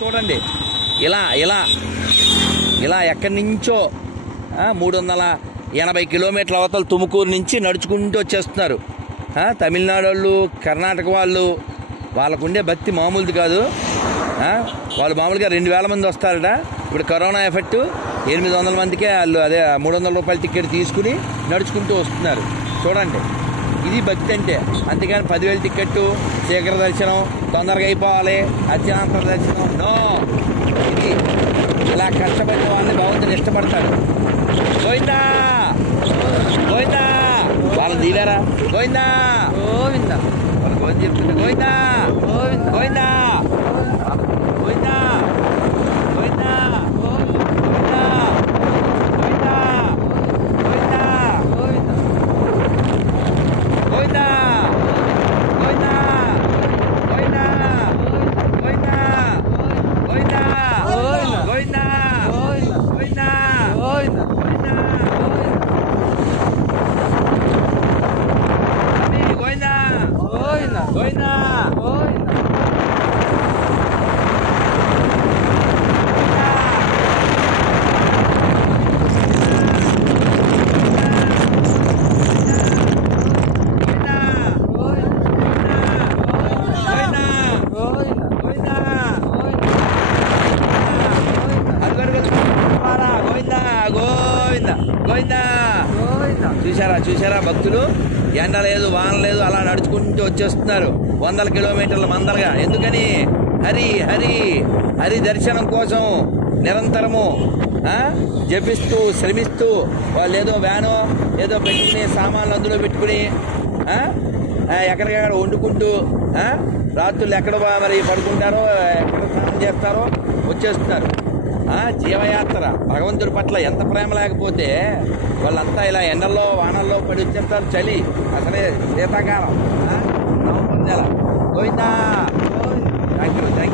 చూడండి ఇలా ఇలా ఇలా ఎక్కడి నుంచో 380 కిలోమీటర్ల అవతల తుముకూరు నుంచి నడుచుకుంటూ వచ్చేస్తున్నారు. తమిళనాడు వాళ్ళు, కర్ణాటక వాళ్ళు, వాళ్ళకుండే భక్తి మామూలుది కాదు. వాళ్ళు మామూలుగా 2000 మంది వస్తారట. ఇప్పుడు కరోనా ఎఫెక్ట్ 800 మందికే వాళ్ళు అదే 300 రూపాయల టికెట్ తీసుకుని నడుచుకుంటూ వస్తున్నారు. చూడండి, ఇది భక్తి అంటే. అంతేగాని 10,000 టికెట్టు, శీఘ్ర దర్శనం, తొందరగా అయిపోవాలి, అత్యంత దర్శనం నో. ఇది ఇలా కష్టపడిన వాళ్ళని భగవంతుడు ఇష్టపడతాడు. గోవిందా గోవిందా, వాళ్ళని దీవారా గోవిందా గోవిందా, వాళ్ళు గోవింద చెప్తుంటే గోవిందా గోవిందా గోవిందా గోవిందా గోవిందా గోవిందా గోవిందా గోవిందా గోవిందా గోవిందా గోవిందా గోవిందా గోవిందా గోవిందా గోవిందా గోవిందా గోవిందా గోవిందా చూసారా చూసారా భక్తులు, ఎండ లేదు వాన లేదు అలా నడుచుకుంటూ వచ్చేస్తున్నారు 100 కిలోమీటర్ల మందలుగా. ఎందుకని? హరి హరి హరి దర్శనం కోసం నిరంతరము జపిస్తూ శ్రమిస్తూ, వాళ్ళు ఏదో వ్యానో ఏదో పెట్టుకుని సామాన్లు అందులో పెట్టుకుని ఎక్కడికక్కడ వండుకుంటూ రాత్రులు ఎక్కడ మరి పడుకుంటారో, ఎక్కడ స్నానం చేస్తారో వచ్చేస్తున్నారు. జీవయాత్ర. భగవంతుడి పట్ల ఎంత ప్రేమ లేకపోతే వాళ్ళంతా ఇలా ఎండల్లో వానల్లో పడి వచ్చేస్తారు. చలి అసలే శీతాకాలం. నవంబర్ నెల. గోవిందా. Thank you.